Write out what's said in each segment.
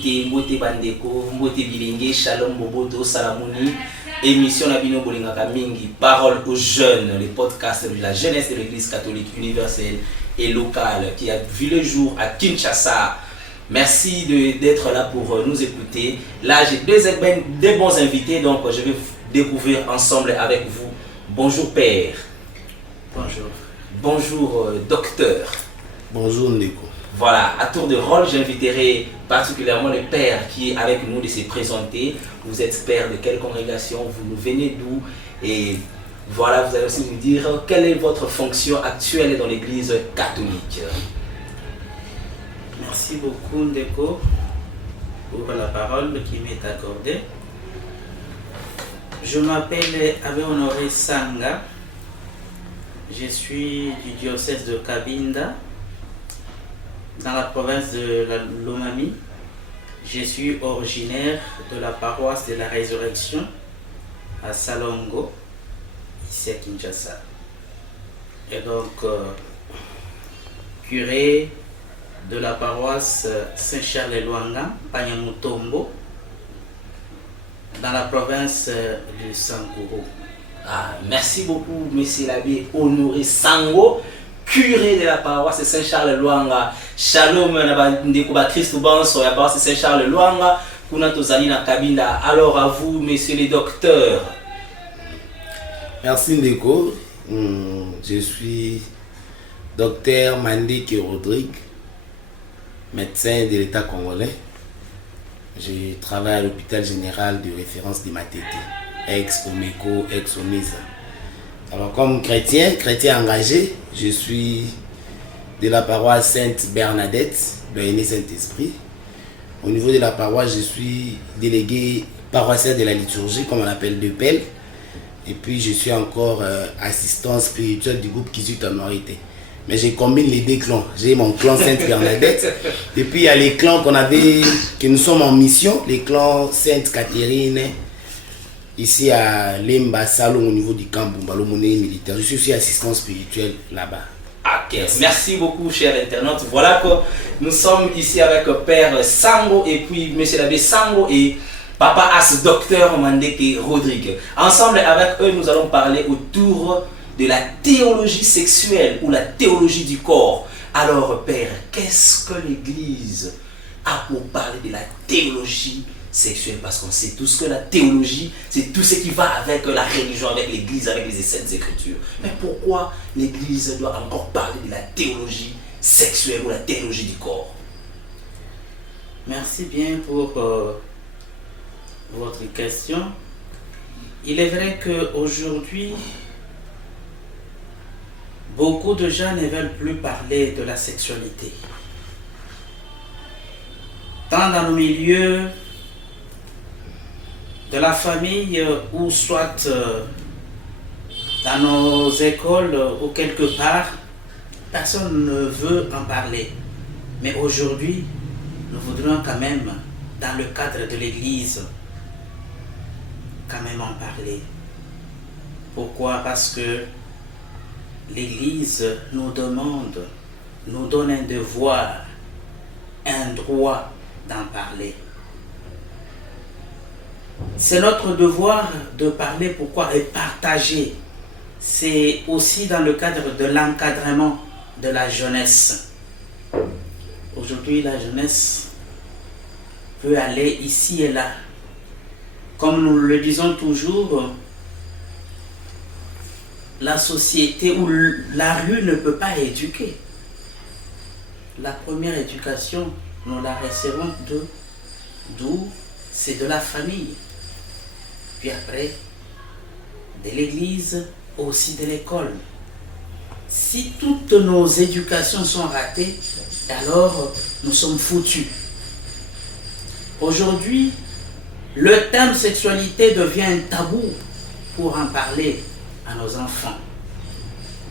Mbote Bandeko, Mbote Bilingue, Shalom Boboto, Salamuni, émission Nabino Bolingaka Mingi, parole aux jeunes, les podcasts de la jeunesse de l'église catholique universelle et locale qui a vu le jour à Kinshasa. Merci d'être là pour nous écouter. Là, j'ai deux bons invités, donc je vais découvrir ensemble avec vous. Bonjour Père. Bonjour. Bonjour Docteur. Bonjour Ndeko. Voilà, à tour de rôle, j'inviterai particulièrement le Père qui est avec nous de se présenter. Vous êtes Père de quelle congrégation, vous venez d'où? Et voilà, vous allez aussi nous dire quelle est votre fonction actuelle dans l'église catholique. Merci beaucoup Ndeko pour la parole qui m'est accordée. Je m'appelle Abbé Honoré Sanga. Je suis du diocèse de Cabinda, dans la province de la Lomami. Je suis originaire de la paroisse de la Résurrection à Salongo, ici à Kinshasa. Et donc, curé de la paroisse Saint-Charles-Luanga, Panyamutombo, dans la province du Sankourou. Ah, merci beaucoup, monsieur l'abbé Honoré Sango, curé de la paroisse Saint-Charles-Luanga. Shalom, Ndeko Christ Banso, la paroisse Saint-Charles-Luanga, Kuna Tozali na Cabinda. Alors à vous, messieurs les docteurs. Merci Ndeko. Je suis docteur Mandeke Rodrigue, médecin de l'État congolais. Je travaille à l'hôpital général de référence de Matete, ex-Omeko, ex-Omisa. Alors comme chrétien engagé, je suis de la paroisse Sainte-Bernadette, Béni Saint-Esprit. Au niveau de la paroisse, je suis délégué paroissial de la liturgie, comme on l'appelle de Pelle. Et puis je suis encore assistant spirituel du groupe Kizut en Norité. Mais je combine les deux clans. J'ai mon clan Sainte-Bernadette. Et puis il y a les clans que nous sommes en mission, les clans Sainte-Catherine, ici à Lemba Salon au niveau du camp Bumbalo Monnaie militaire. Je suis aussi assistant spirituel là-bas. Ok, merci beaucoup chers internautes. Voilà que nous sommes ici avec Père Sango et puis monsieur l'abbé Sango et Papa As Docteur Mandeke Rodrigue. Ensemble avec eux, nous allons parler autour de la théologie sexuelle ou la théologie du corps. Alors Père, qu'est-ce que l'Église a pour parler de la théologie sexuelle? Parce qu'on sait tous que la théologie, c'est tout ce qui va avec la religion, avec l'Église, avec les Saintes Écritures. Mais pourquoi l'Église doit encore parler de la théologie sexuelle ou la théologie du corps? Merci bien pour votre question. Il est vrai qu'aujourd'hui, beaucoup de gens ne veulent plus parler de la sexualité. Tant dans nos milieux, de la famille ou soit dans nos écoles ou quelque part, personne ne veut en parler. Mais aujourd'hui, nous voudrions quand même, dans le cadre de l'Église, quand même en parler. Pourquoi? Parce que l'Église nous demande, nous donne un devoir, un droit d'en parler. C'est notre devoir de parler, pourquoi? Et partager. C'est aussi dans le cadre de l'encadrement de la jeunesse. Aujourd'hui, la jeunesse peut aller ici et là. Comme nous le disons toujours, la société ou la rue ne peut pas éduquer. La première éducation, nous la recevons d'où? C'est de la famille. Puis après, de l'église, aussi de l'école. Si toutes nos éducations sont ratées, alors nous sommes foutus. Aujourd'hui, le thème sexualité devient un tabou pour en parler à nos enfants.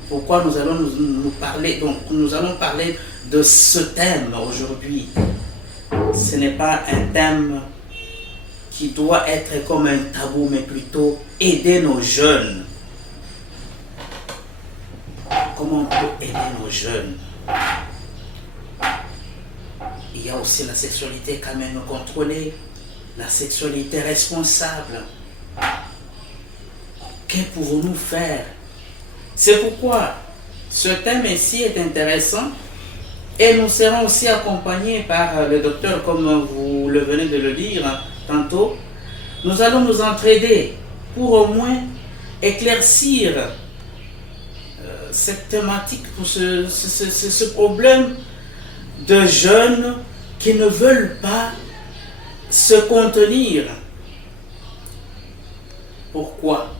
Pourquoi nous allons nous parler, donc nous allons parler de ce thème aujourd'hui. Ce n'est pas un thème qui doit être comme un tabou, mais plutôt aider nos jeunes. Comment on peut aider nos jeunes? il y a aussi la sexualité quand même contrôlée, la sexualité responsable. Que pouvons-nous faire? C'est pourquoi ce thème ici est intéressant et nous serons aussi accompagnés par le docteur, comme vous le venez de le dire tantôt. Nous allons nous entraider pour au moins éclaircir cette thématique, pour ce problème de jeunes qui ne veulent pas se contenir. Pourquoi?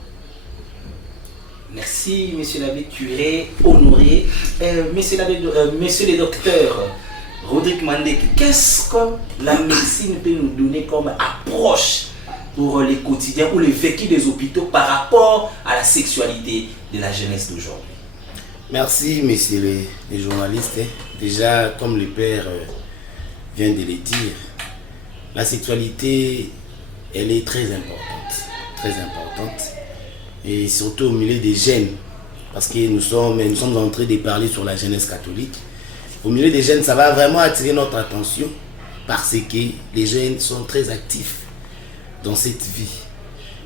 Merci, monsieur l'abbé curé, honoré. Monsieur le docteur Rodrigue Mandeke, qu'est-ce que la médecine peut nous donner comme approche pour les quotidiens ou les vécus des hôpitaux par rapport à la sexualité de la jeunesse d'aujourd'hui? Merci, messieurs les journalistes. Déjà, comme le père vient de le dire, la sexualité, elle est très importante, et surtout au milieu des jeunes, parce que nous sommes en train de parler sur la jeunesse catholique. Au milieu des jeunes, ça va vraiment attirer notre attention, parce que les jeunes sont très actifs dans cette vie.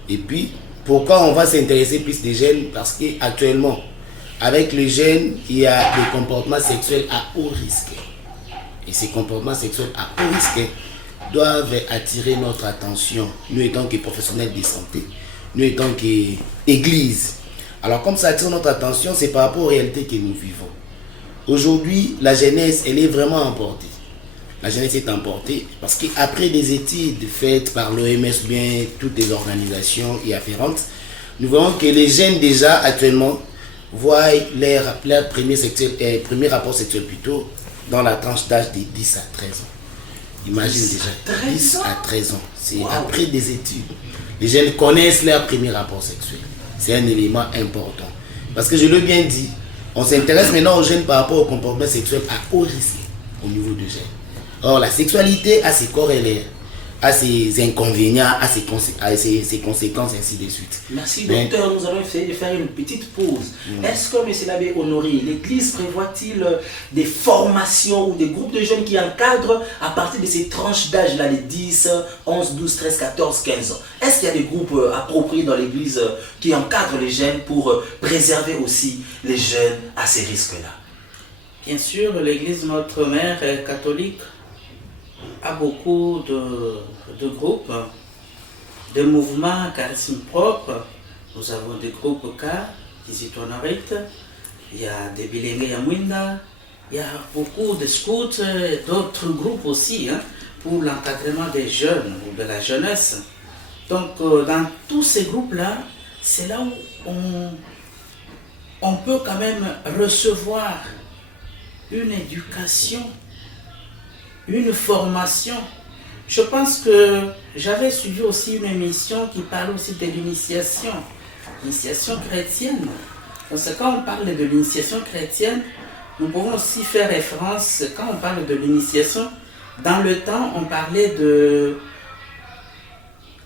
Et puis, pourquoi on va s'intéresser plus des jeunes? Parce qu'actuellement, avec les jeunes, il y a des comportements sexuels à haut risque. Et ces comportements sexuels à haut risque doivent attirer notre attention, nous étant que professionnels de santé, nous étant qu'Église. Alors comme ça attire notre attention, c'est par rapport aux réalités que nous vivons. Aujourd'hui, la jeunesse, elle est vraiment emportée. La jeunesse est emportée parce qu'après des études faites par l'OMS, bien toutes les organisations y afférentes, nous voyons que les jeunes déjà actuellement voient leur premier rapport sexuel plutôt dans la tranche d'âge de 10 à 13 ans. Imagine déjà, 10 à 13 ans. C'est après des études. Les jeunes connaissent leur premier rapport sexuel. C'est un élément important. Parce que je l'ai bien dit, on s'intéresse maintenant aux jeunes par rapport au comportement sexuel à haut risque au niveau des jeunes. Or, la sexualité a ses corrélaires, a ses inconvénients, a ses conséquences, ainsi de suite. Merci docteur, nous allons essayer de faire une petite pause. Est-ce que, monsieur l'abbé Honoré, l'Église prévoit-il des formations ou des groupes de jeunes qui encadrent à partir de ces tranches d'âge-là, les 10, 11, 12, 13, 14, 15 ans? Est-ce qu'il y a des groupes appropriés dans l'Église qui encadrent les jeunes pour préserver aussi les jeunes à ces risques-là? Bien sûr, l'Église, notre mère catholique, a beaucoup de groupes, de mouvements charisme propres. Nous avons des groupes K, Kizitonarit, il y a des Bilenge Yamwinda, il y a beaucoup de scouts et d'autres groupes aussi pour l'encadrement des jeunes ou de la jeunesse. Donc dans tous ces groupes-là, c'est là où on peut quand même recevoir une éducation, une formation. Je pense que j'avais suivi aussi une émission qui parle aussi de l'initiation chrétienne. Parce que quand on parle de l'initiation chrétienne, nous pouvons aussi faire référence, quand on parle de l'initiation, dans le temps, on parlait de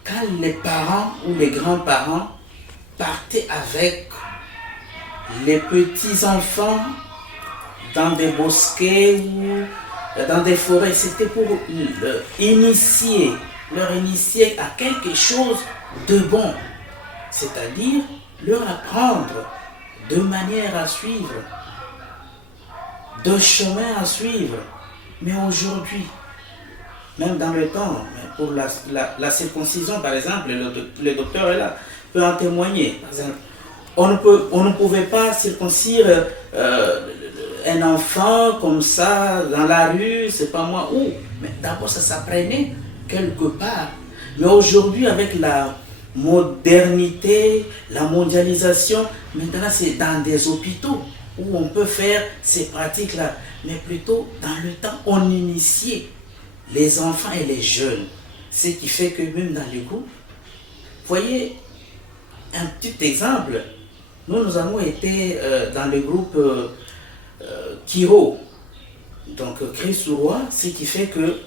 quand les parents ou les grands-parents partaient avec les petits-enfants dans des bosquets ou dans des forêts, c'était pour leur initier à quelque chose de bon, c'est-à-dire leur apprendre de manière à suivre, de chemin à suivre. Mais aujourd'hui, même dans le temps, pour la circoncision par exemple, le docteur est là, peut en témoigner. Par exemple, on ne pouvait pas circoncire un enfant comme ça dans la rue, c'est pas moi où. Mais d'abord ça s'apprenait quelque part. Mais aujourd'hui avec la modernité, la mondialisation, maintenant c'est dans des hôpitaux où on peut faire ces pratiques-là. Mais plutôt dans le temps, on initiait les enfants et les jeunes. Ce qui fait que même dans les groupes, voyez un petit exemple, nous avons été dans le groupe Kiro, donc Christ roi, ce qui fait que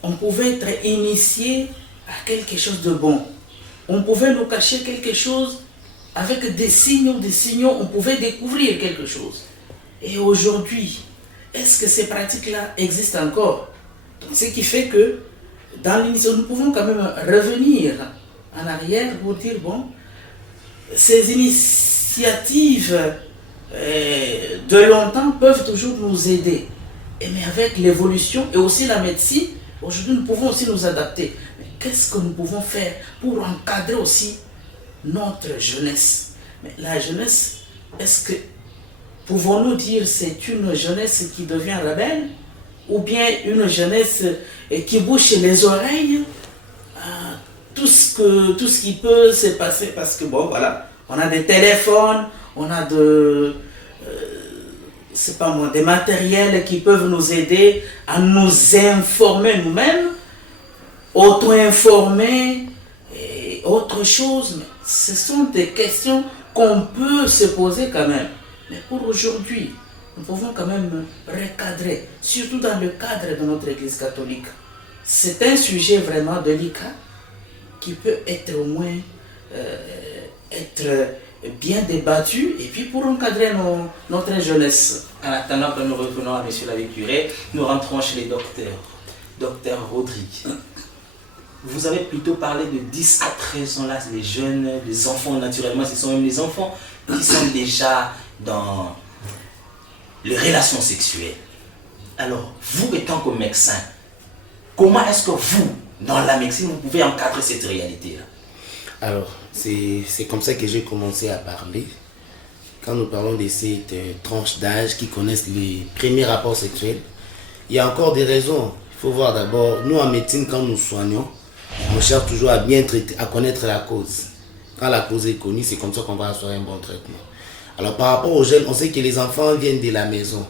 on pouvait être initié à quelque chose de bon. On pouvait nous cacher quelque chose avec des signaux, on pouvait découvrir quelque chose. Et aujourd'hui, est-ce que ces pratiques-là existent encore? Ce qui fait que dans l'initiative, nous pouvons quand même revenir en arrière pour dire, bon, ces initiatives de longtemps peuvent toujours nous aider. Mais avec l'évolution et aussi la médecine, aujourd'hui nous pouvons aussi nous adapter. Mais qu'est-ce que nous pouvons faire pour encadrer aussi notre jeunesse? Mais la jeunesse, est-ce que pouvons-nous dire c'est une jeunesse qui devient rebelle ou bien une jeunesse qui bouche les oreilles à tout ce qui peut se passer? Parce que bon, voilà, on a des téléphones, on a c'est pas moi, des matériels qui peuvent nous aider à nous informer nous-mêmes, auto-informer et autre chose. Mais ce sont des questions qu'on peut se poser quand même. Mais pour aujourd'hui, nous pouvons quand même recadrer, surtout dans le cadre de notre Église catholique. C'est un sujet vraiment délicat qui peut être au moins être bien débattu et puis pour encadrer notre jeunesse. En attendant que nous revenons à M. l'abbé curé, nous rentrons chez les docteurs. Docteur Rodrigue, vous avez plutôt parlé de 10 à 13 ans là, les jeunes, les enfants naturellement, ce sont même les enfants qui sont déjà dans les relations sexuelles. Alors, vous étant que médecin, comment est-ce que vous, dans la médecine, vous pouvez encadrer cette réalité-là? Alors, c'est comme ça que j'ai commencé à parler. Quand nous parlons de cette tranche d'âge qui connaissent les premiers rapports sexuels, il y a encore des raisons. Il faut voir d'abord, nous en médecine, quand nous soignons, on cherche toujours à bien traiter, à connaître la cause. Quand la cause est connue, c'est comme ça qu'on va assurer un bon traitement. Alors par rapport aux jeunes, on sait que les enfants viennent de la maison.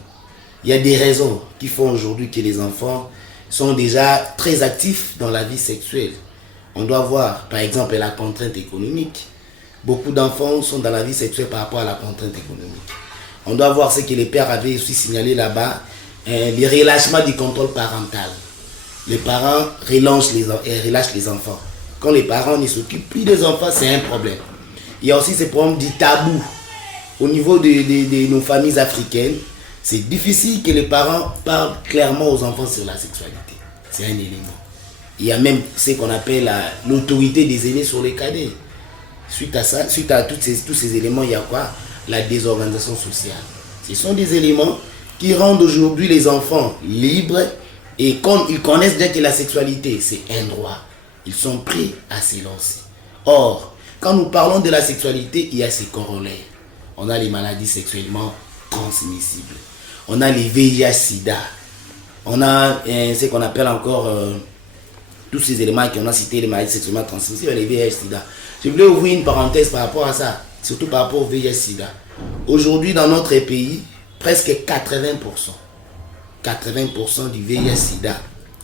Il y a des raisons qui font aujourd'hui que les enfants sont déjà très actifs dans la vie sexuelle. On doit voir, par exemple, la contrainte économique. Beaucoup d'enfants sont dans la vie sexuelle par rapport à la contrainte économique. On doit voir ce que les pères avaient aussi signalé là-bas, les relâchements du contrôle parental. Les parents relâchent les enfants. Quand les parents ne s'occupent plus des enfants, c'est un problème. Il y a aussi ce problème du tabou. Au niveau de nos familles africaines, c'est difficile que les parents parlent clairement aux enfants sur la sexualité. C'est un élément. Il y a même ce qu'on appelle l'autorité des aînés sur les cadets. Suite à ça, suite à tous ces éléments, il y a quoi? La désorganisation sociale. Ce sont des éléments qui rendent aujourd'hui les enfants libres et comme ils connaissent bien que la sexualité, c'est un droit, ils sont prêts à s'y lancer. Or, quand nous parlons de la sexualité, il y a ses corollaires. On a les maladies sexuellement transmissibles. On a les VIH-Sida. On a ce qu'on appelle encore tous ces éléments qu'on a cités, les maladies sexuellement transmissibles, les VIH-Sida. Je voulais ouvrir une parenthèse par rapport à ça, surtout par rapport au VIH-Sida. Aujourd'hui, dans notre pays, presque 80% du VIH-Sida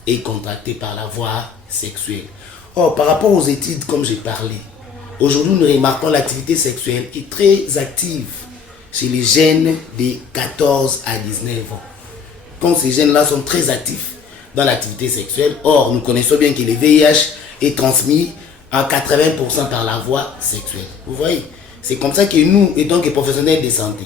est contracté par la voie sexuelle. Or, par rapport aux études, comme j'ai parlé, aujourd'hui, nous remarquons l'activité sexuelle est très active chez les jeunes de 14 à 19 ans. Quand ces jeunes-là sont très actifs dans l'activité sexuelle, or, nous connaissons bien que le VIH est transmis à 80% par la voie sexuelle. Vous voyez, c'est comme ça que nous, étant que professionnels de santé,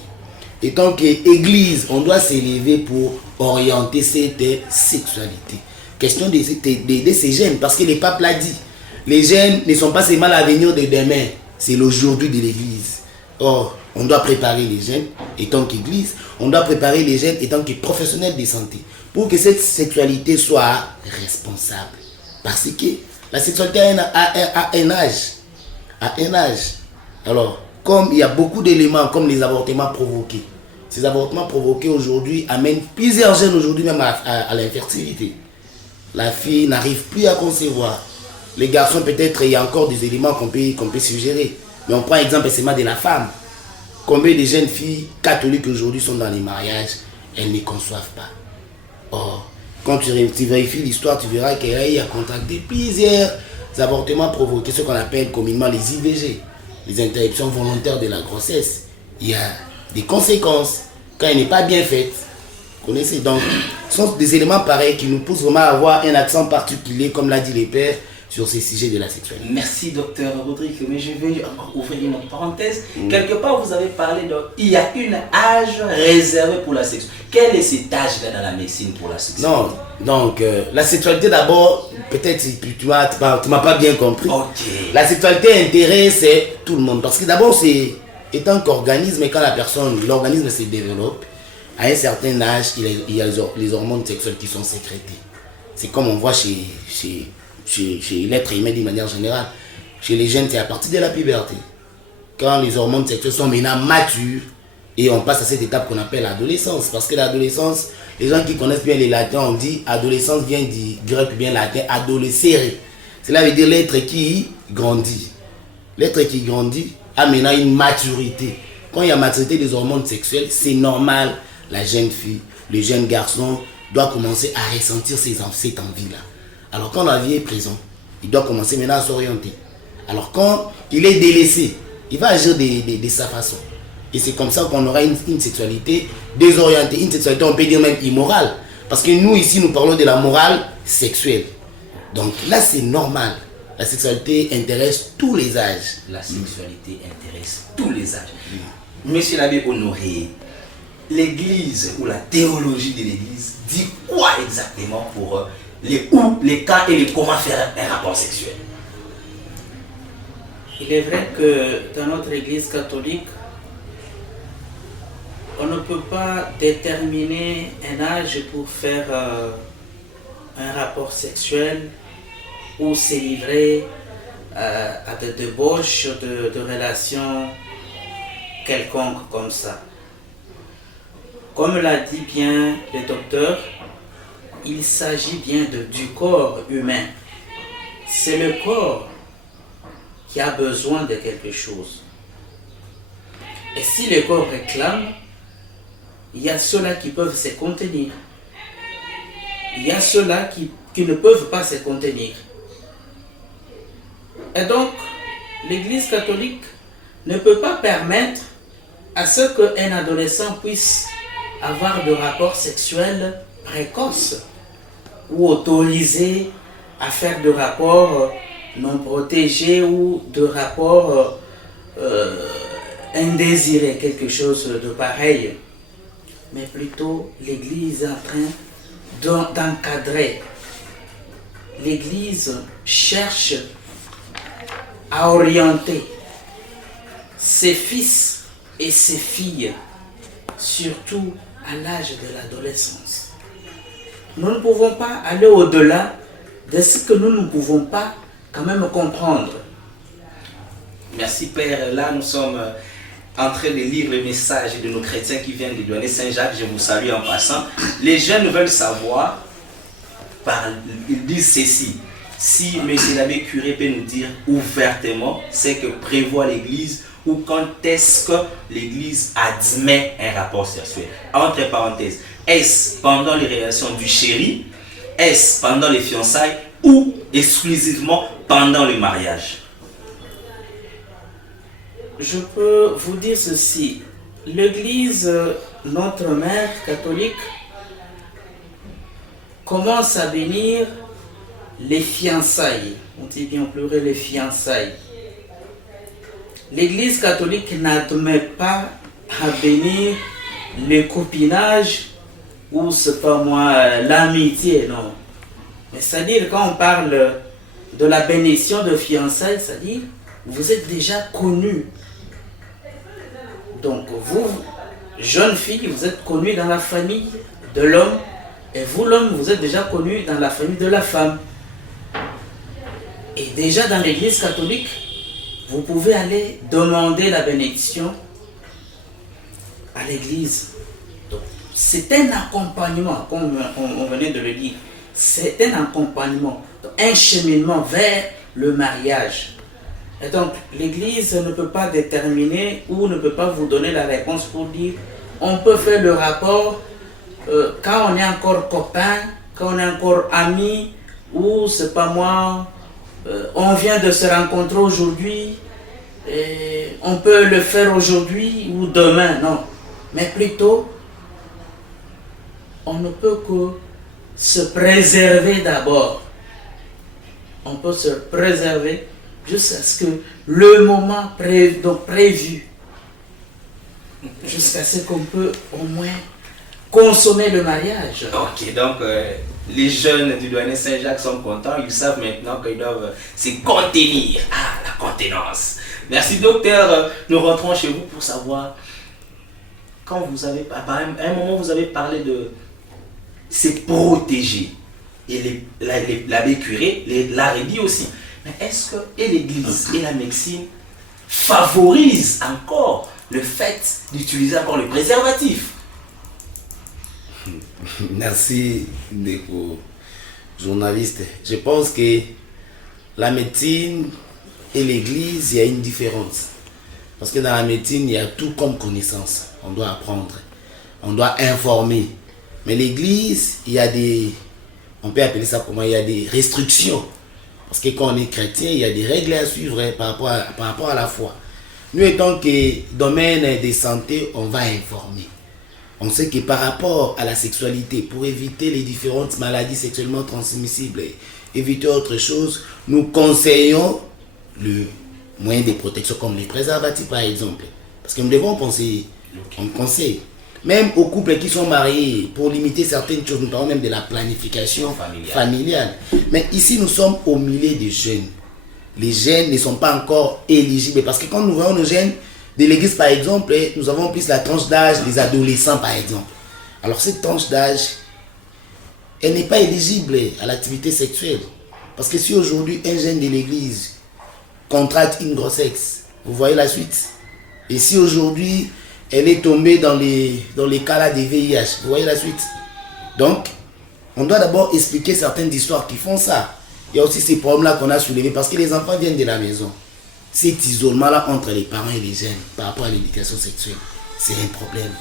étant qu'Église, on doit s'élever pour orienter cette sexualité. Question d'aider ces jeunes, parce que le pape l'a dit, les jeunes ne sont pas seulement l'avenir de demain, c'est l'aujourd'hui de l'Église. Or, on doit préparer les jeunes, étant qu'Église, on doit préparer les jeunes, étant que professionnels de santé, pour que cette sexualité soit responsable. Parce que la sexualité a un âge. Alors, comme il y a beaucoup d'éléments, comme les avortements provoqués, ces avortements provoqués aujourd'hui amènent plusieurs jeunes aujourd'hui même à l'infertilité. La fille n'arrive plus à concevoir. Les garçons, peut-être, il y a encore des éléments qu'on peut suggérer. Mais on prend l'exemple seulement de la femme. Combien de jeunes filles catholiques aujourd'hui sont dans les mariages, elles ne conçoivent pas. Or, quand tu vérifies l'histoire, tu verras qu'elle a contracté plusieurs avortements provoqués, ce qu'on appelle communément les IVG, les interruptions volontaires de la grossesse. Il y a des conséquences quand elle n'est pas bien faite. Vous connaissez, donc, ce sont des éléments pareils qui nous poussent vraiment à avoir un accent particulier, comme l'a dit les pères, sur ces sujets de la sexualité. Merci, docteur Rodrigue, mais je vais encore ouvrir une autre parenthèse. Quelque part, vous avez parlé il y a un âge réservé pour la sexualité. Quel est cet âge-là dans la médecine pour la sexualité? Non, Donc, la sexualité d'abord, peut-être tu m'as pas bien compris. Ok. La sexualité intéresse tout le monde. Parce que d'abord, c'est étant qu'organisme, et quand l'organisme se développe, à un certain âge, il y a les hormones sexuelles qui sont sécrétées. C'est comme on voit chez l'être humain d'une manière générale. Chez les jeunes, c'est à partir de la puberté. Quand les hormones sexuelles sont maintenant matures, et on passe à cette étape qu'on appelle l'adolescence. Parce que l'adolescence, les gens qui connaissent bien les latins, on dit adolescence vient du grec bien latin, adolescere. Cela veut dire l'être qui grandit. L'être qui grandit a maintenant une maturité. Quand il y a maturité des hormones sexuelles, c'est normal. La jeune fille, le jeune garçon doit commencer à ressentir cette envie-là. Alors quand la vie est présente, il doit commencer maintenant à s'orienter. Alors quand il est délaissé, il va agir de sa façon. Et c'est comme ça qu'on aura une sexualité désorientée, une sexualité on peut dire même immorale. Parce que nous ici nous parlons de la morale sexuelle. Donc là c'est normal. La sexualité intéresse tous les âges. La sexualité intéresse tous les âges. Monsieur l'abbé Honoré, l'église ou la théologie de l'église dit quoi exactement pour les où, les quand et les comment faire un rapport sexuel? Il est vrai que dans notre église catholique, on ne peut pas déterminer un âge pour faire un rapport sexuel ou se livrer à des débauches de relations quelconques comme ça. Comme l'a dit bien le docteur, il s'agit bien du corps humain. C'est le corps qui a besoin de quelque chose. Et si le corps réclame, il y a ceux-là qui peuvent se contenir. Il y a ceux-là qui ne peuvent pas se contenir. Et donc, l'Église catholique ne peut pas permettre à ce qu'un adolescent puisse avoir de rapports sexuels précoces ou autorisé à faire de rapports non protégés ou de rapports indésirés, quelque chose de pareil. Mais plutôt l'Église est en train d'encadrer. L'Église cherche à orienter ses fils et ses filles, surtout à l'âge de l'adolescence. Nous ne pouvons pas aller au-delà de ce que nous ne pouvons pas quand même comprendre. Merci Père. Là nous sommes en train de lire le message de nos chrétiens qui viennent de Douané Saint-Jacques. Je vous salue en passant. Les jeunes veulent savoir, ils disent ceci. Si M. l'abbé curé peut nous dire ouvertement ce que prévoit l'Église ou quand est-ce que l'Église admet un rapport sexuel. Entre parenthèses, est-ce pendant les relations du chéri, est-ce pendant les fiançailles ou exclusivement pendant le mariage? Je peux vous dire ceci. L'Église, notre mère catholique, commence à bénir les fiançailles. On dit bien au pluriel les fiançailles. L'Église catholique n'admet pas à bénir le copinage ou c'est pas moi l'amitié, non. Mais c'est-à-dire quand on parle de la bénédiction de fiançailles, c'est-à-dire vous êtes déjà connus. Donc vous, jeune fille, vous êtes connue dans la famille de l'homme et vous, l'homme, vous êtes déjà connu dans la famille de la femme. Et déjà dans l'église catholique, vous pouvez aller demander la bénédiction à l'église. Donc, c'est un accompagnement, comme on venait de le dire. C'est un accompagnement, un cheminement vers le mariage. Et donc, l'église ne peut pas déterminer ou ne peut pas vous donner la réponse pour dire on peut faire le rapport quand on est encore copain, quand on est encore ami, ou c'est pas moi. On vient de se rencontrer aujourd'hui, on peut le faire aujourd'hui ou demain, non. Mais plutôt, on ne peut que se préserver d'abord. On peut se préserver jusqu'à ce que le moment prévu, jusqu'à ce qu'on peut au moins consommer le mariage. Ok, donc les jeunes du douanier Saint-Jacques sont contents, ils savent maintenant qu'ils doivent se contenir. Ah, la contenance. Merci docteur, nous rentrons chez vous pour savoir, quand vous avez, à un moment vous avez parlé de se protéger, et l'abbé curé l'a redit aussi, mais est-ce que et l'église et la médecine favorisent encore le fait d'utiliser encore le préservatif? Merci, Neko, journaliste. Je pense que la médecine et l'église, il y a une différence. Parce que dans la médecine, il y a tout comme connaissance. On doit apprendre, on doit informer. Mais l'église, il y a des, on peut appeler ça comment, il y a des restrictions. Parce que quand on est chrétien, il y a des règles à suivre par rapport à la foi. Nous, étant que domaine de santé, on va informer. On sait que par rapport à la sexualité, pour éviter les différentes maladies sexuellement transmissibles, éviter autre chose, nous conseillons le moyen de protection comme les préservatifs par exemple. Parce que nous devons penser, on conseille. Même aux couples qui sont mariés, pour limiter certaines choses, nous parlons même de la planification familiale. Mais ici, nous sommes au milieu des jeunes. Les jeunes ne sont pas encore éligibles. Parce que quand nous voyons nos jeunes de l'église, par exemple, nous avons plus la tranche d'âge des adolescents, par exemple. Alors, cette tranche d'âge, elle n'est pas éligible à l'activité sexuelle. Parce que si aujourd'hui, un jeune de l'église contracte une grossesse, vous voyez la suite. Et si aujourd'hui, elle est tombée dans les cas là des VIH, vous voyez la suite. Donc, on doit d'abord expliquer certaines histoires qui font ça. Il y a aussi ces problèmes-là qu'on a soulevés parce que les enfants viennent de la maison. Cet isolement-là entre les parents et les jeunes par rapport à l'éducation sexuelle, c'est un problème.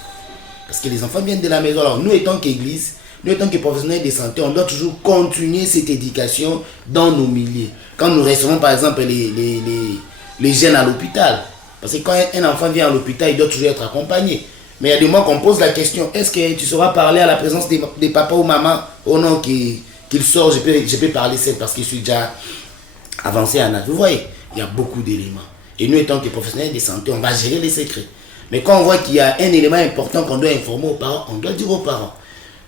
Parce que les enfants viennent de la maison. Alors, nous, étant qu'église, nous, étant que professionnels de santé, on doit toujours continuer cette éducation dans nos milieux. Quand nous recevons, par exemple, les jeunes à l'hôpital, parce que quand un enfant vient à l'hôpital, il doit toujours être accompagné. Mais il y a des moments qu'on pose la question, est-ce que tu sauras parler à la présence des papas ou mamans? Oh non, qu'il sort, je peux parler seul parce que je suis déjà avancé en âge. Vous voyez, il y a beaucoup d'éléments. Et nous, étant que professionnels de santé, on va gérer les secrets. Mais quand on voit qu'il y a un élément important qu'on doit informer aux parents, on doit dire aux parents.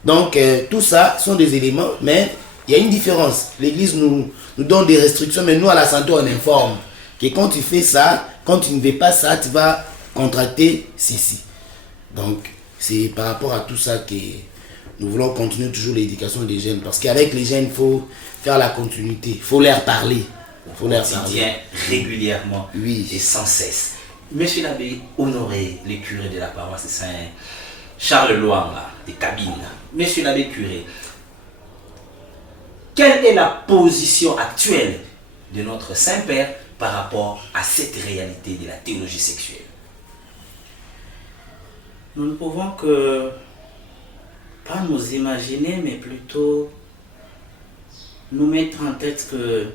Donc, tout ça sont des éléments, mais il y a une différence. L'église nous donne des restrictions, mais nous, à la santé, on informe. Que quand tu fais ça, quand tu ne fais pas ça, tu vas contracter ceci. Donc, c'est par rapport à tout ça que nous voulons continuer toujours l'éducation des jeunes. Parce qu'avec les jeunes, il faut faire la continuité. Il faut leur parler. Il faut leur parler régulièrement, oui, et sans cesse. Monsieur l'abbé Honoré, le curé de la paroisse Saint-Charles Luanga, des cabines. Monsieur l'abbé curé, quelle est la position actuelle de notre Saint-Père par rapport à cette réalité de la théologie sexuelle? Nous ne pouvons que pas nous imaginer, mais plutôt nous mettre en tête que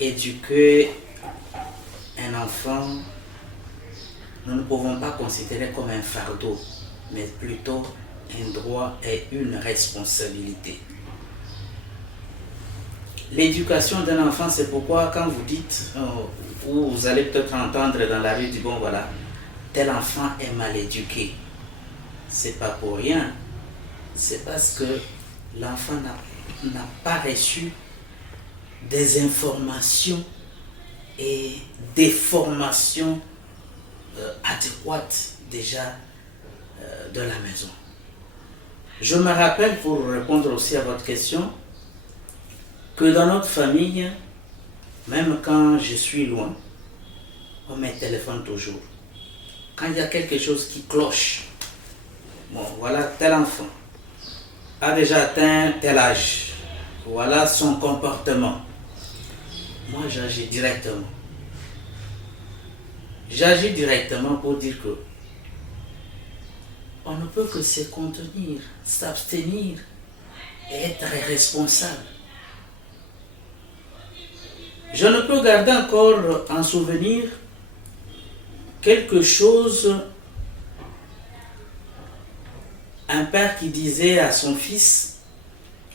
éduquer un enfant, nous ne pouvons pas considérer comme un fardeau, mais plutôt un droit et une responsabilité. L'éducation d'un enfant, c'est pourquoi quand vous dites, ou vous allez peut-être entendre dans la rue, du bon voilà, tel enfant est mal éduqué. C'est pas pour rien. C'est parce que l'enfant n'a pas reçu des informations et des formations adéquates déjà de la maison. Je me rappelle, pour répondre aussi à votre question, que dans notre famille, même quand je suis loin, on me téléphone toujours. Quand il y a quelque chose qui cloche, bon, voilà, tel enfant a déjà atteint tel âge, voilà son comportement. Moi, j'agis directement. J'agis directement pour dire que on ne peut que se contenir, s'abstenir et être responsable. Je ne peux garder encore en souvenir quelque chose, un père qui disait à son fils,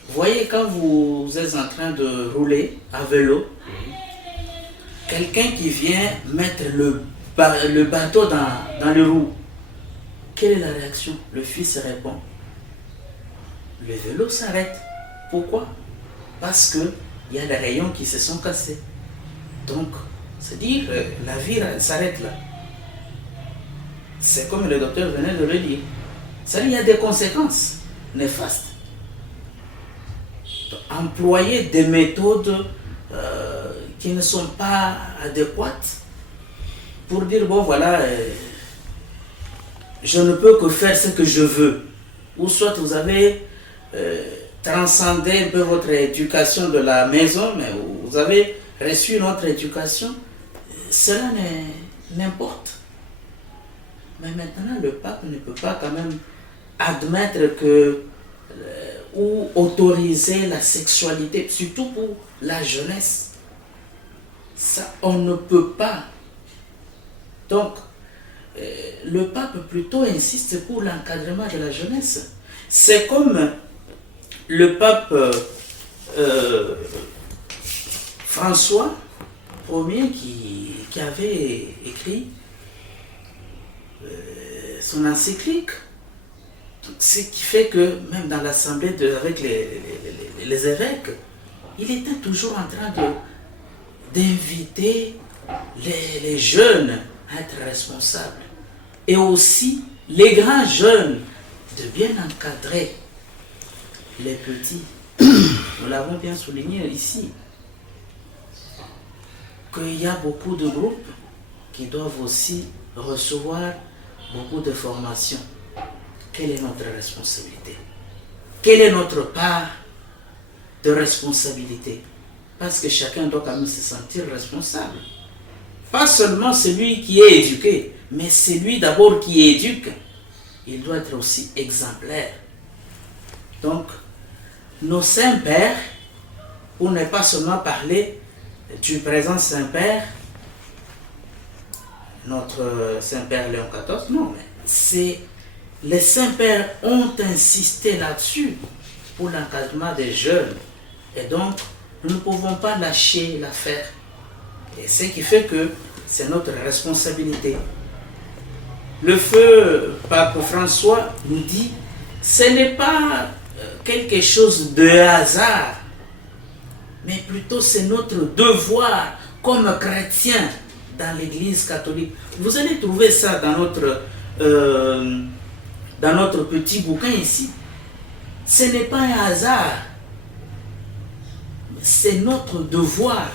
voyez quand vous êtes en train de rouler à vélo, quelqu'un qui vient mettre le bateau dans les roues, Quelle est la réaction? Le fils répond, le vélo s'arrête. Pourquoi? Parce qu'il y a des rayons qui se sont cassés. Donc, c'est-à-dire la vie s'arrête là. C'est comme le docteur venait de le dire. C'est-à-dire qu'il y a des conséquences néfastes. Donc, employer des méthodes qui ne sont pas adéquates pour dire, bon voilà, je ne peux que faire ce que je veux. Ou soit vous avez transcendé un peu votre éducation de la maison, mais vous avez reçu une autre éducation. Cela n'importe. Mais maintenant, le pape ne peut pas quand même admettre que ou autoriser la sexualité, surtout pour la jeunesse. Ça, on ne peut pas. Donc, le pape plutôt insiste pour l'encadrement de la jeunesse. C'est comme le pape François Ier qui avait écrit son encyclique. Ce qui fait que même dans l'assemblée avec les évêques, il était toujours en train d'inviter les jeunes à être responsables. Et aussi les grands jeunes de bien encadrer les petits. Nous l'avons bien souligné ici. Qu'il y a beaucoup de groupes qui doivent aussi recevoir beaucoup de formations. Quelle est notre responsabilité? Quelle est notre part de responsabilité? Parce que chacun doit quand même se sentir responsable. Pas seulement celui qui est éduqué, mais celui d'abord qui éduque. Il doit être aussi exemplaire. Donc, nos saints-pères, pour ne pas seulement parler du présent Saint-Père, notre Saint-Père Léon XIV, non, mais c'est les saints-pères ont insisté là-dessus pour l'encadrement des jeunes. Et donc, nous ne pouvons pas lâcher l'affaire. Et ce qui fait que c'est notre responsabilité. Le feu Pape François nous dit, ce n'est pas quelque chose de hasard, mais plutôt c'est notre devoir comme chrétiens dans l'Église catholique. Vous allez trouver ça dans notre petit bouquin ici. Ce n'est pas un hasard. C'est notre devoir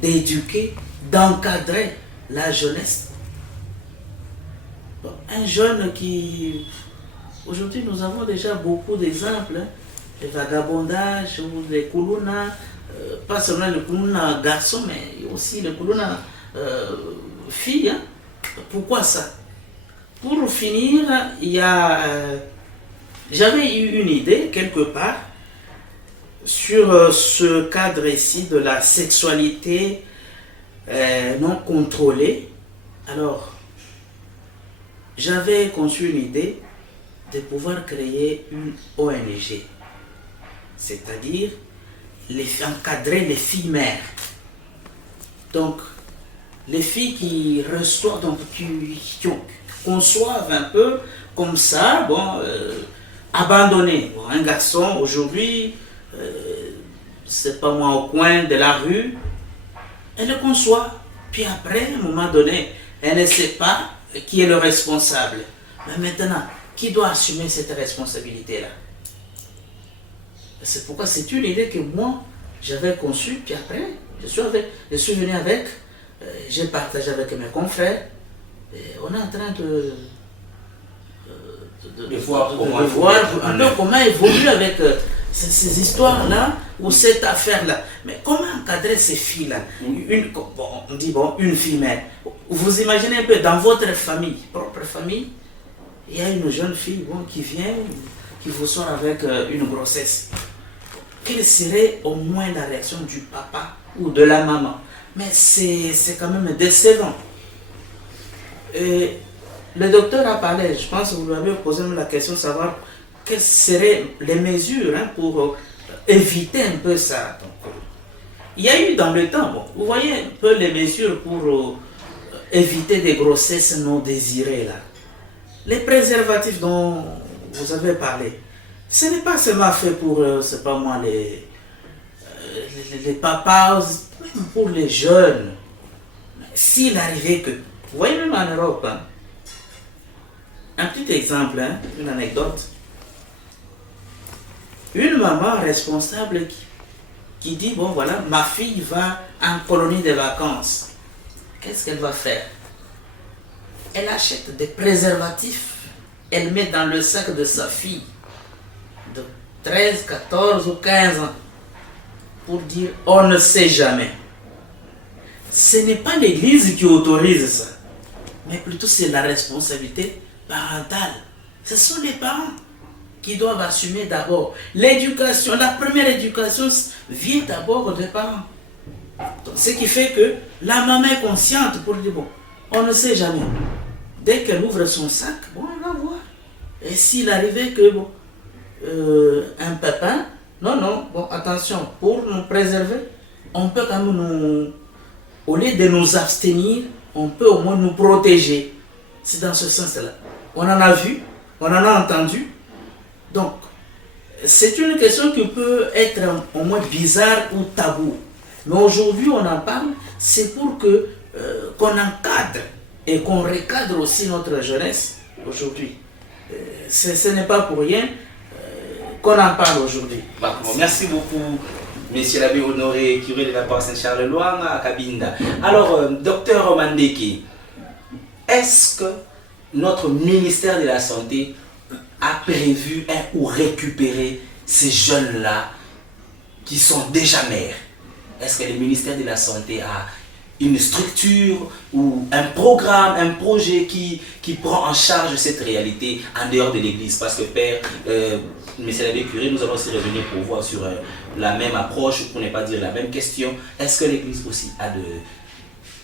d'éduquer, d'encadrer la jeunesse. Bon, un jeune qui... Aujourd'hui, nous avons déjà beaucoup d'exemples. Hein, les vagabondages ou les koulouna. Pas seulement les koulouna garçons, mais aussi les koulouna filles. Hein. Pourquoi ça? Pour finir, j'avais eu une idée quelque part sur ce cadre ici de la sexualité non contrôlée. Alors, j'avais conçu une idée de pouvoir créer une ONG, c'est-à-dire encadrer les filles mères. Donc, les filles qui reçoivent, donc qui conçoivent un peu comme ça, bon, abandonné. Bon, un garçon aujourd'hui, c'est pas moi, au coin de la rue, elle le conçoit. Puis après, à un moment donné, elle ne sait pas qui est le responsable. Mais maintenant, qui doit assumer cette responsabilité-là? C'est pourquoi c'est une idée que moi, j'avais conçue, puis après, je suis venu avec, j'ai partagé avec mes confrères, et on est en train de voir comment évoluer avec ces histoires-là, ou cette affaire-là. Mais comment encadrer ces filles-là? On dit, bon, une fille mère. Vous imaginez un peu, dans votre famille, propre famille, il y a une jeune fille qui vient, qui vous sort avec une grossesse. Quelle serait au moins la réaction du papa ou de la maman? Mais c'est quand même décevant. Et le docteur a parlé, je pense que vous lui avez posé la question de savoir quelles seraient les mesures pour éviter un peu ça. Donc, il y a eu dans le temps, vous voyez un peu les mesures pour éviter des grossesses non désirées là. Les préservatifs dont vous avez parlé, ce n'est pas seulement fait pour, c'est pas moi, les papas, même pour les jeunes. S'il arrivait que, vous voyez même en Europe, hein, un petit exemple, hein, une anecdote. Une maman responsable qui dit, bon voilà, ma fille va en colonie de vacances. Qu'est-ce qu'elle va faire? Elle achète des préservatifs, elle met dans le sac de sa fille de 13, 14 ou 15 ans pour dire on ne sait jamais. Ce n'est pas l'église qui autorise ça, mais plutôt c'est la responsabilité parentale. Ce sont les parents qui doivent assumer d'abord l'éducation. La première éducation vient d'abord des parents. Donc, ce qui fait que la maman est consciente pour dire bon, on ne sait jamais. Dès qu'elle ouvre son sac, bon, elle va voir. Et s'il arrivait que bon, un pépin, non, bon, attention, pour nous préserver, on peut quand même nous, au lieu de nous abstenir, on peut au moins nous protéger. C'est dans ce sens-là. On en a vu, on en a entendu. Donc, c'est une question qui peut être au moins bizarre ou tabou. Mais aujourd'hui, on en parle, c'est pour que qu'on encadre et qu'on recadre aussi notre jeunesse aujourd'hui. Ce n'est pas pour rien qu'on en parle aujourd'hui. Bon, merci beaucoup, Monsieur l'abbé Honoré, curé de la paroisse Saint-Charles-Loing à Cabinda. Alors, docteur Mandeke, est-ce que notre ministère de la Santé a prévu ou récupéré ces jeunes-là qui sont déjà mères? Est-ce que le ministère de la Santé a une structure ou un programme, un projet qui prend en charge cette réalité en dehors de l'Église? Parce que Père, Monsieur l'abbé curé, nous allons aussi revenir pour voir sur la même approche, pour ne pas dire la même question. Est-ce que l'Église aussi a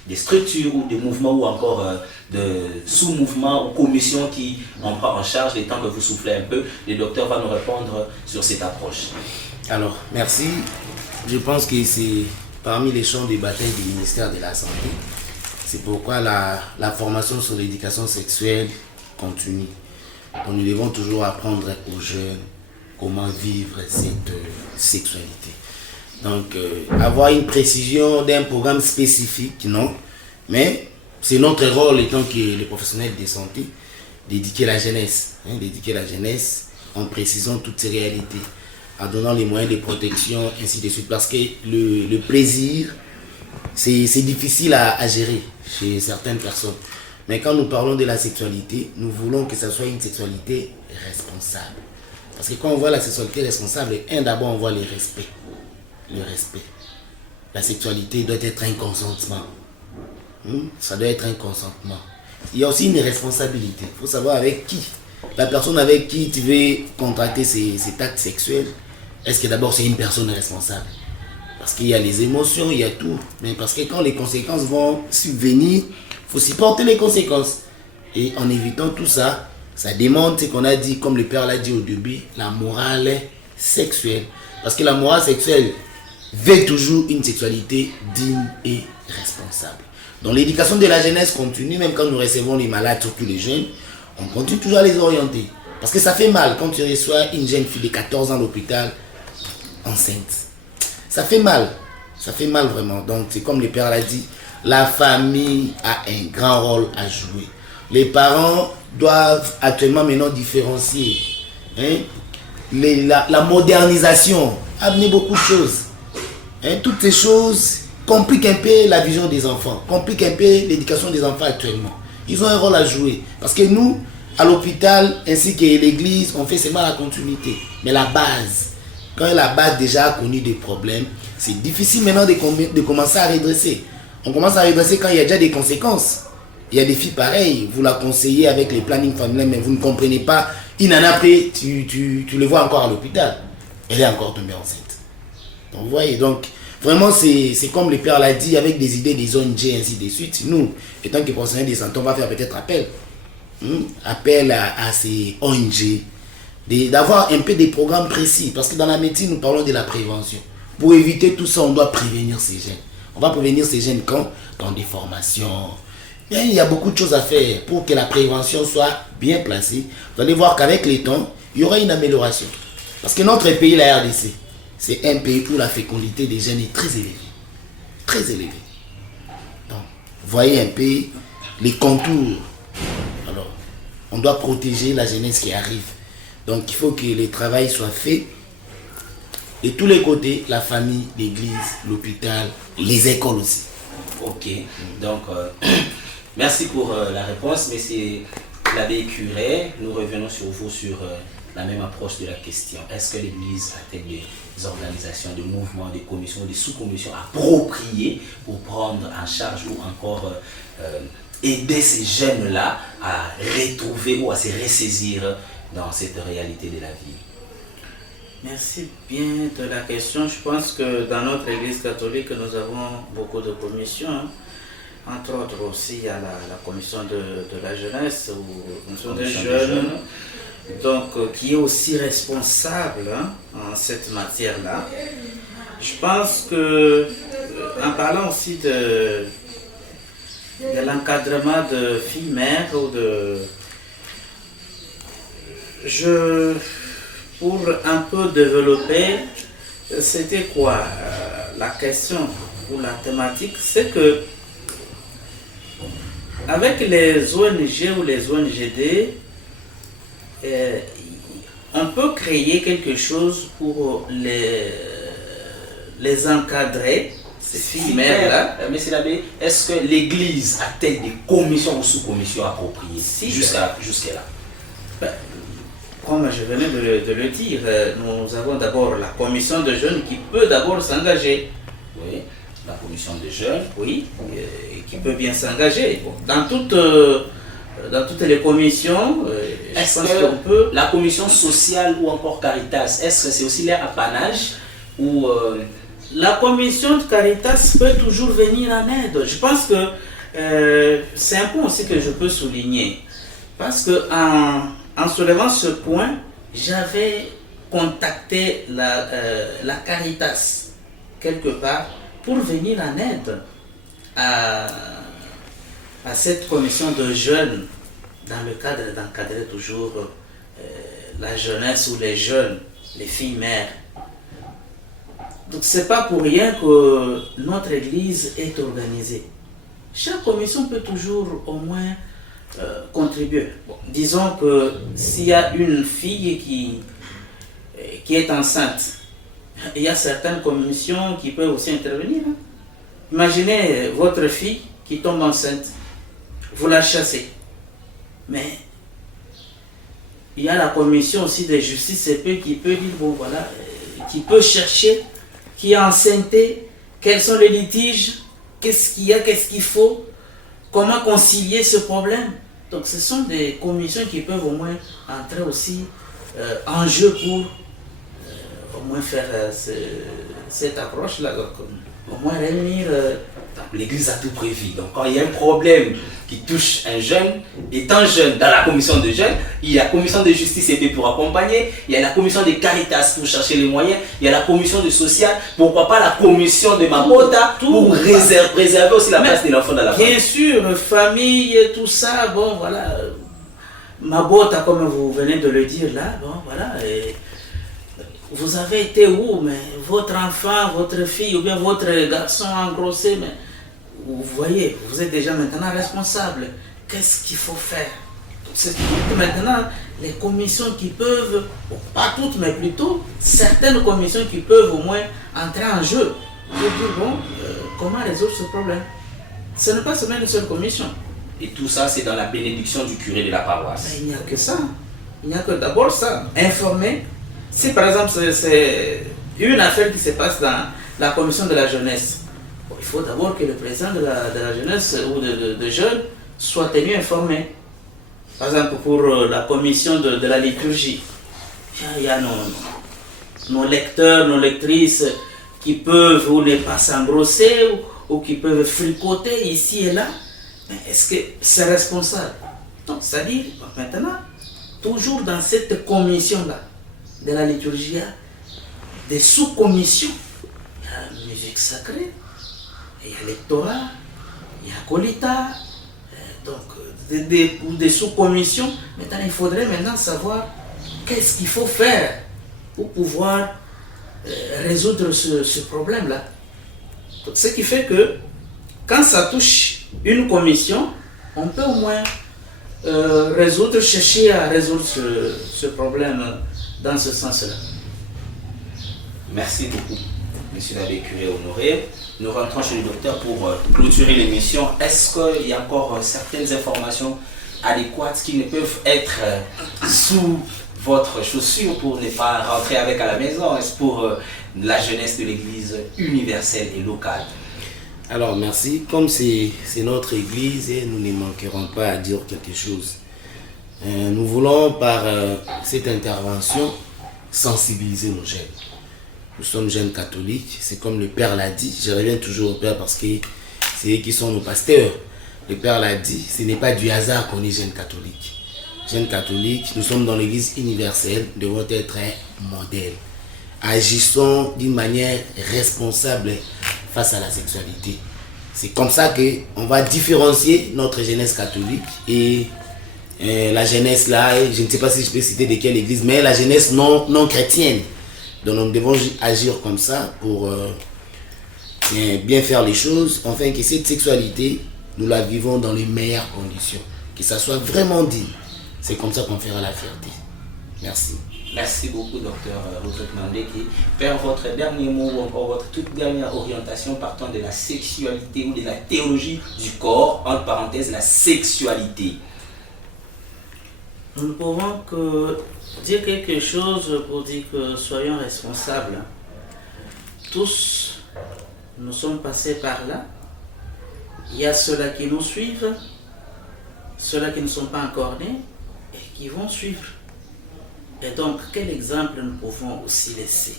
des structures ou des mouvements ou encore de sous-mouvements ou commissions qui en prend en charge? Les temps que vous soufflez un peu, le docteur va nous répondre sur cette approche. Alors, merci. Je pense que c'est parmi les champs de bataille du ministère de la Santé. C'est pourquoi la formation sur l'éducation sexuelle continue. Donc, nous devons toujours apprendre aux jeunes comment vivre cette sexualité. Donc, avoir une précision d'un programme spécifique, non. Mais c'est notre rôle, étant que les professionnels de santé, d'éduquer la jeunesse. D'éduquer la jeunesse en précisant toutes ces réalités, en donnant les moyens de protection, ainsi de suite. Parce que le plaisir, c'est difficile à gérer chez certaines personnes. Mais quand nous parlons de la sexualité, nous voulons que ça soit une sexualité responsable. Parce que quand on voit la sexualité responsable, d'abord on voit le respect. Le respect. La sexualité doit être un consentement. Ça doit être un consentement. Il y a aussi une responsabilité. Il faut savoir avec qui. La personne avec qui tu veux contracter cet acte sexuel, est-ce que d'abord c'est une personne responsable? Parce qu'il y a les émotions, il y a tout. Mais parce que quand les conséquences vont subvenir, il faut supporter les conséquences. Et en évitant tout ça, ça demande ce qu'on a dit, comme le père l'a dit au début, la morale sexuelle. Parce que la morale sexuelle veut toujours une sexualité digne et responsable. Donc l'éducation de la jeunesse continue, même quand nous recevons les malades, surtout les jeunes, on continue toujours à les orienter. Parce que ça fait mal quand tu reçois une jeune fille de 14 ans à l'hôpital, enceinte. Ça fait mal. Ça fait mal vraiment. Donc c'est comme le père l'a dit, la famille a un grand rôle à jouer. Les parents doivent actuellement maintenant différencier. La modernisation a amené beaucoup de choses. Toutes ces choses compliquent un peu la vision des enfants, compliquent un peu l'éducation des enfants actuellement. Ils ont un rôle à jouer. Parce que nous, à l'hôpital, ainsi que l'église, on fait seulement la continuité. Mais la base, quand la base déjà a connu des problèmes, c'est difficile maintenant de commencer à redresser. On commence à redresser quand il y a déjà des conséquences. Il y a des filles pareilles, vous la conseillez avec les plannings familiaux, mais vous ne comprenez pas. Une année après, tu le vois encore à l'hôpital. Elle est encore tombée enceinte. Donc vous voyez, donc vraiment c'est comme le père l'a dit, avec des idées des ONG ainsi de suite. Nous, étant que professionnels de santé, on va faire peut-être appel. Appel à ces ONG, d'avoir un peu des programmes précis. Parce que dans la médecine, nous parlons de la prévention. Pour éviter tout ça, on doit prévenir ces jeunes. On va prévenir ces jeunes quand? Dans des formations, Mais il y a beaucoup de choses à faire pour que la prévention soit bien placée. Vous allez voir qu'avec les temps, il y aura une amélioration. Parce que notre pays, la RDC, c'est un pays où la fécondité des jeunes est très élevée. Très élevée. Donc, vous voyez un peu les contours. Alors, on doit protéger la jeunesse qui arrive. Donc, il faut que le travail soit fait de tous les côtés, la famille, l'église, l'hôpital, les écoles aussi. Ok, donc merci pour la réponse, monsieur l'abbé curé. Nous revenons sur vous sur la même approche de la question. Est-ce que l'Église a-t-elle des organisations, des mouvements, des commissions, des sous-commissions appropriées pour prendre en charge ou encore aider ces jeunes-là à retrouver ou à se ressaisir dans cette réalité de la vie? Merci bien de la question. Je pense que dans notre Église catholique, nous avons beaucoup de commissions. Hein. Entre autres aussi, il y a la commission de la jeunesse ou la commission des jeunes, donc, qui est aussi responsable hein, en cette matière-là. Je pense que, en parlant aussi de l'encadrement de filles mères ou de... Pour un peu développer, c'était quoi la question ou la thématique? C'est que avec les ONG ou les ONGD, on peut créer quelque chose pour les encadrer, ces filles mères-là. Monsieur l'abbé, est-ce que l'Église a-t-elle des commissions ou sous-commissions appropriées jusqu'à là? Comme je venais de le dire, nous avons d'abord la commission de jeunes qui peut d'abord s'engager. Oui, la commission de jeunes. Oui, qui peut bien s'engager. Bon, dans toutes les commissions, est-ce que peut... la commission sociale ou encore Caritas, est-ce que c'est aussi leur apanage ou La commission de Caritas peut toujours venir en aide. Je pense que c'est un point aussi que je peux souligner. Parce que en soulevant ce point, j'avais contacté la Caritas quelque part pour venir en aide à cette commission de jeunes dans le cadre d'encadrer toujours la jeunesse ou les jeunes, les filles mères. Donc c'est pas pour rien que notre église est organisée. Chaque commission peut toujours au moins contribuer. Bon, disons que s'il y a une fille qui est enceinte, il y a certaines commissions qui peuvent aussi intervenir. Hein. Imaginez votre fille qui tombe enceinte, vous la chassez. Mais il y a la commission aussi de justice CP qui peut dire, bon voilà, qui peut chercher, qui est enceinté, quels sont les litiges, qu'est-ce qu'il y a, qu'est-ce qu'il faut, comment concilier ce problème. Donc ce sont des commissions qui peuvent au moins entrer aussi en jeu pour au moins faire cette approche-là. Donc au moins réunir... L'Église a tout prévu. Donc quand il y a un problème qui touche un jeune, étant jeune dans la commission de jeunes, il y a la commission de justice et pour accompagner, il y a la commission de Caritas pour chercher les moyens, il y a la commission de social, pourquoi pas la commission de Mabota pour préserver aussi la place de l'enfant dans la famille. Bien sûr, famille, tout ça, bon voilà, Mabota comme vous venez de le dire là, bon voilà, et vous avez été où, mais votre enfant, votre fille ou bien votre garçon engrossé, mais vous voyez, vous êtes déjà maintenant responsable. Qu'est-ce qu'il faut faire? C'est maintenant les commissions qui peuvent, pas toutes, mais plutôt certaines commissions qui peuvent au moins entrer en jeu pour dire bon, comment résoudre ce problème. Ce n'est pas seulement une seule commission. Et tout ça, c'est dans la bénédiction du curé de la paroisse. Mais il n'y a que ça. Il n'y a que d'abord ça. Informer. Si par exemple c'est une affaire qui se passe dans la commission de la jeunesse, bon, il faut d'abord que le président de la jeunesse ou de jeunes soit tenu informé. Par exemple pour la commission de la liturgie, il y a nos lecteurs, nos lectrices qui peuvent ou ne pas s'engrosser ou qui peuvent fricoter ici et là. Mais est-ce que c'est responsable? Donc c'est-à-dire maintenant, toujours dans cette commission-là, de la liturgie, il y a des sous-commissions. Il y a la musique sacrée, il y a lectorat, il y a colita, Donc, ou des sous-commissions. Maintenant, il faudrait maintenant savoir qu'est-ce qu'il faut faire pour pouvoir résoudre ce problème-là. Ce qui fait que quand ça touche une commission, on peut au moins chercher à résoudre ce problème dans ce sens-là. Merci beaucoup, Monsieur l'abbé curé honoré. Nous rentrons chez le docteur pour clôturer l'émission. Est-ce qu'il y a encore certaines informations adéquates qui ne peuvent être sous votre chaussure pour ne pas rentrer avec à la maison? Est-ce pour la jeunesse de l'Église universelle et locale? Alors merci, comme c'est notre église et nous ne manquerons pas à dire quelque chose. Nous voulons par cette intervention sensibiliser nos jeunes. Nous sommes jeunes catholiques, c'est comme le Père l'a dit, je reviens toujours au Père parce que c'est eux qui sont nos pasteurs. Le Père l'a dit, ce n'est pas du hasard qu'on est jeunes catholiques. Jeunes catholiques, nous sommes dans l'église universelle, nous devons être un modèle. Agissons d'une manière responsable face à la sexualité. C'est comme ça qu'on va différencier notre jeunesse catholique et la jeunesse là, je ne sais pas si je peux citer de quelle église, mais la jeunesse non chrétienne. Donc nous devons agir comme ça pour bien faire les choses, afin que cette sexualité, nous la vivons dans les meilleures conditions, que ça soit vraiment digne. C'est comme ça qu'on fera la fierté. Merci. Merci beaucoup, docteur Rodrigue Mandeki. Père, votre dernier mot ou encore votre toute dernière orientation partant de la sexualité ou de la théologie du corps, entre parenthèses, la sexualité. Nous ne pouvons que dire quelque chose pour dire que soyons responsables. Tous, nous sommes passés par là. Il y a ceux-là qui nous suivent, ceux-là qui ne sont pas encore nés et qui vont suivre. Et donc, quel exemple nous pouvons aussi laisser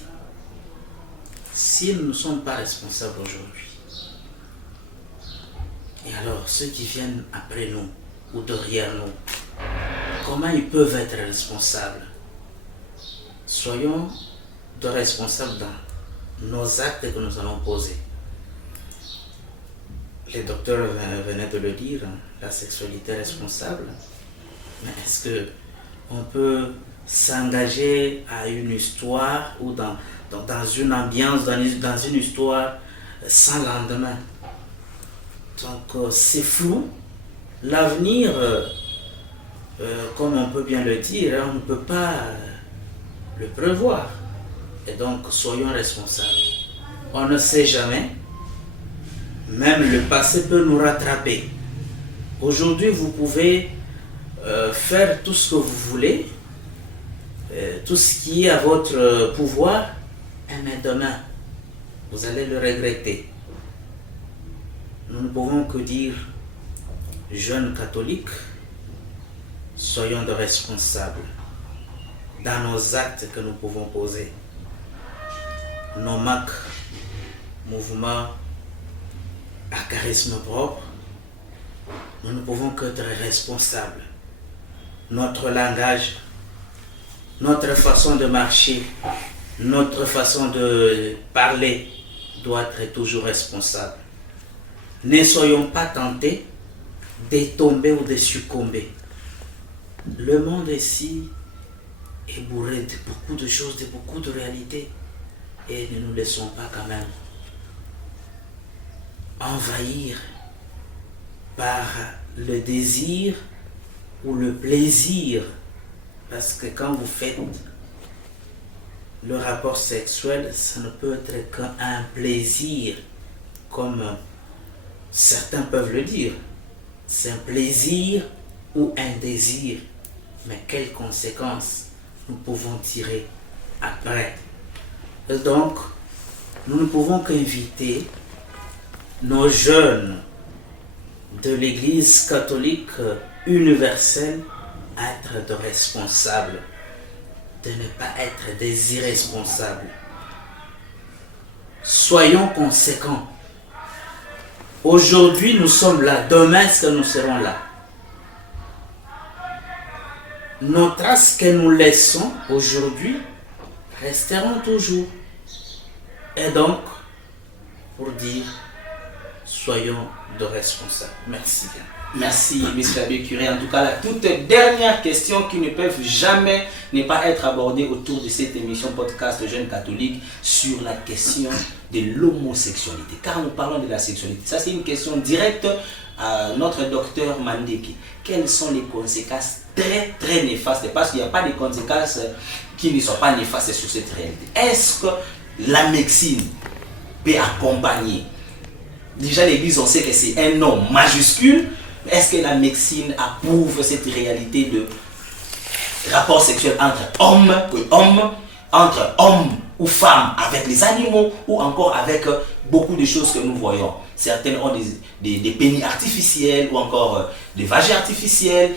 si nous ne sommes pas responsables aujourd'hui? Et alors, ceux qui viennent après nous ou derrière nous, comment ils peuvent être responsables? Soyons de responsables dans nos actes que nous allons poser. Les docteurs venaient de le dire, la sexualité responsable. Mais est-ce qu'on peut s'engager à une histoire ou dans une ambiance, dans une histoire sans lendemain? Donc c'est flou. L'avenir, comme on peut bien le dire, on ne peut pas le prévoir. Et donc soyons responsables. On ne sait jamais. Même le passé peut nous rattraper. Aujourd'hui, vous pouvez faire tout ce que vous voulez, tout ce qui est à votre pouvoir, mais demain, vous allez le regretter. Nous ne pouvons que dire, jeunes catholiques, soyons de responsables dans nos actes que nous pouvons poser. Nos marques, mouvements à charisme propre, nous ne pouvons qu'être responsables. Notre langage, notre façon de marcher, notre façon de parler doit être toujours responsable. Ne soyons pas tentés de tomber ou de succomber. Le monde ici est bourré de beaucoup de choses, de beaucoup de réalités. Et ne nous laissons pas quand même envahir par le désir ou le plaisir. Parce que quand vous faites le rapport sexuel, ça ne peut être qu'un plaisir, comme certains peuvent le dire. C'est un plaisir ou un désir. Mais quelles conséquences nous pouvons tirer après? Et donc, nous ne pouvons qu'inviter nos jeunes de l'Église catholique universelle à être de responsables, de ne pas être des irresponsables. Soyons conséquents. Aujourd'hui, nous sommes là. Demain, est-ce que nous serons là? Nos traces que nous laissons aujourd'hui resteront toujours. Et donc, pour dire, soyons de responsables. Merci bien. Merci, monsieur l'abbé curé. En tout cas, la toute dernière question qui ne peut jamais ne pas être abordée autour de cette émission podcast Jeunes Catholiques sur la question de l'homosexualité. Car nous parlons de la sexualité. Ça, c'est une question directe à notre docteur Mandeki. Quelles sont les conséquences très, très néfastes? Parce qu'il n'y a pas de conséquences qui ne soient pas néfastes sur cette réalité. Est-ce que la médecine peut accompagner? Déjà, l'Église, on sait que c'est un nom majuscule. Est-ce que la médecine approuve cette réalité de rapport sexuel entre hommes et hommes, entre hommes ou femmes avec les animaux, ou encore avec beaucoup de choses que nous voyons? Certaines ont des pénis artificiels ou encore des vagins artificiels.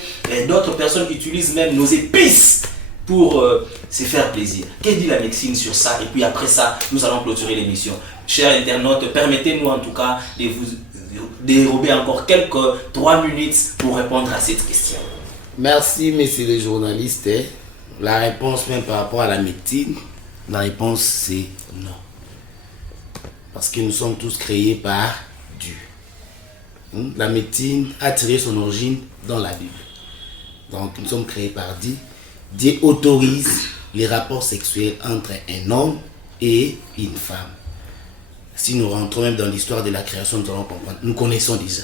D'autres personnes utilisent même nos épices pour se faire plaisir. Que dit la médecine sur ça? Et puis après ça, nous allons clôturer l'émission. Chers internautes, permettez-nous en tout cas de vous dérober encore quelques 3 minutes pour répondre à cette question. Merci, messieurs les journalistes. La réponse même par rapport à la médecine, la réponse c'est non. Parce que nous sommes tous créés par Dieu. La médecine a tiré son origine dans la Bible. Donc nous sommes créés par Dieu. Dieu autorise les rapports sexuels entre un homme et une femme. Si nous rentrons même dans l'histoire de la création, nous allons comprendre. Nous connaissons déjà.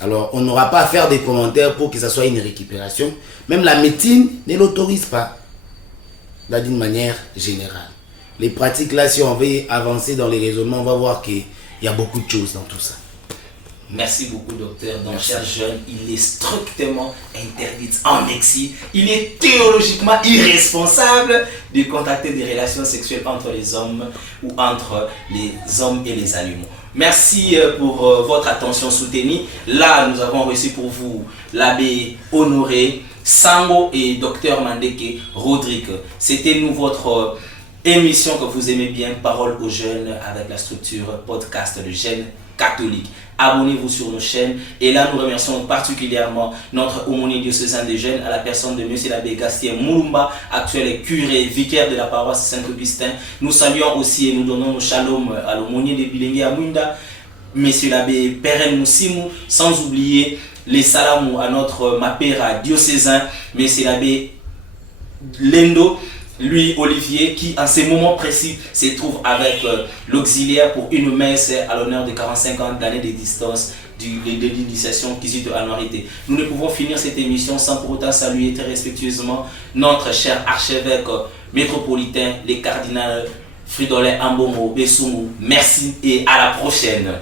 Alors, on n'aura pas à faire des commentaires pour que ça soit une récupération. Même la médecine ne l'autorise pas. Là, d'une manière générale. Les pratiques là, si on veut avancer dans les raisonnements, on va voir qu'il y a beaucoup de choses dans tout ça. Merci beaucoup, docteur. Donc, chers jeunes, il est strictement interdit en médecine. Il est théologiquement irresponsable de contacter des relations sexuelles entre les hommes ou entre les hommes et les animaux. Merci pour votre attention soutenue. Là, nous avons reçu pour vous l'abbé Honoré Sango et docteur Mandeki Rodrigue. C'était nous votre émission que vous aimez bien, Parole aux jeunes, avec la structure podcast de Jeunes Catholiques. Abonnez-vous sur nos chaînes. Et là, nous remercions particulièrement notre aumônier diocésain des jeunes, à la personne de monsieur l'abbé Gastien Moulumba, actuel curé, vicaire de la paroisse Saint-Augustin. Nous saluons aussi et nous donnons nos shalom à l'aumônier de Bilingue Amunda, monsieur l'abbé Peren Mousimou, sans oublier les salamou à notre mapéra diocésain, monsieur l'abbé Lendo, lui, Olivier, qui en ces moments précis se trouve avec l'auxiliaire pour une messe à l'honneur de 45 ans d'années de distance de l'initiation Kizito Anuarité. Nous ne pouvons finir cette émission sans pour autant saluer très respectueusement notre cher archevêque métropolitain, les cardinals Fridolin Ambongo Bessoumou. Merci et à la prochaine.